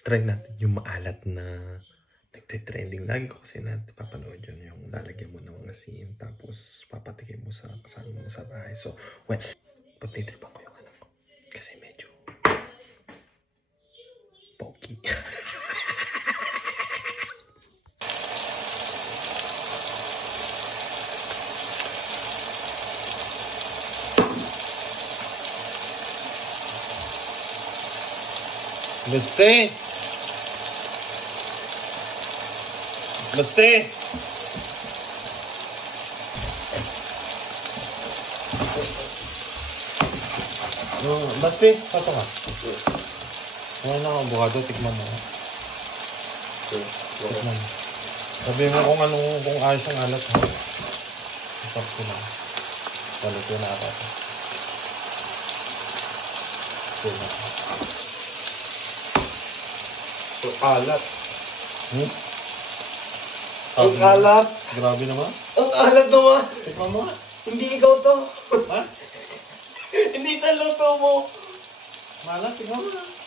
try natin yung maalat na nagte-trending. Lagi ko kasi napapanood yun, yung lalagyan mo ng asin, tapos papatikin mo sa kasama mo sa bahay. So, well, pagtitripan ko yung anak ko. Kasi medyo pogi. Basta! Basta! Basta, pato ka. Ano ang abogado, tikman mo. Tikman mo. Sabihin mo kung ayos ang alat mo. Isap ko na. Balik ko na ako. Ang alat. Ang alat. Grabe naman. Ang alat naman. Tikman mo nga. Hindi ikaw to. Ha? Hindi sa luto mo. Malas, tikman mo nga.